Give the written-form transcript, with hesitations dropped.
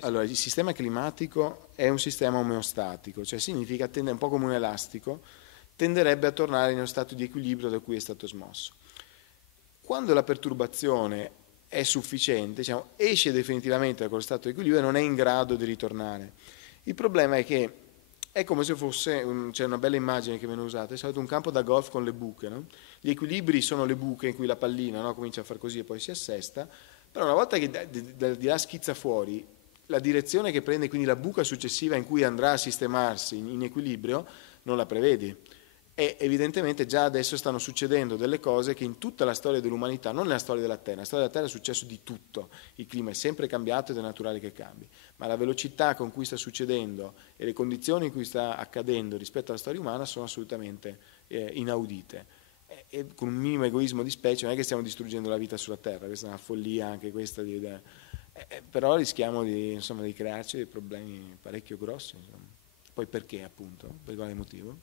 Allora, il sistema climatico è un sistema omeostatico, cioè significa tende un po' come un elastico, tenderebbe a tornare in uno stato di equilibrio da cui è stato smosso. Quando la perturbazione è sufficiente, diciamo, esce definitivamente da quello stato di equilibrio e non è in grado di ritornare. Il problema è che è come se fosse, c'è una bella immagine che viene usata, è stato un campo da golf con le buche, no? Gli equilibri sono le buche in cui la pallina, no, comincia a far così e poi si assesta, però una volta che di là schizza fuori, la direzione che prende quindi la buca successiva in cui andrà a sistemarsi in equilibrio non la prevedi. E evidentemente già adesso stanno succedendo delle cose che in tutta la storia dell'umanità, non nella storia della Terra, nella storia della Terra è successo di tutto, il clima è sempre cambiato ed è naturale che cambi, ma la velocità con cui sta succedendo e le condizioni in cui sta accadendo rispetto alla storia umana sono assolutamente inaudite. E con un minimo egoismo di specie non è che stiamo distruggendo la vita sulla Terra, questa è una follia anche questa, però rischiamo di crearci dei problemi parecchio grossi. Insomma. Poi perché appunto? Per quale motivo?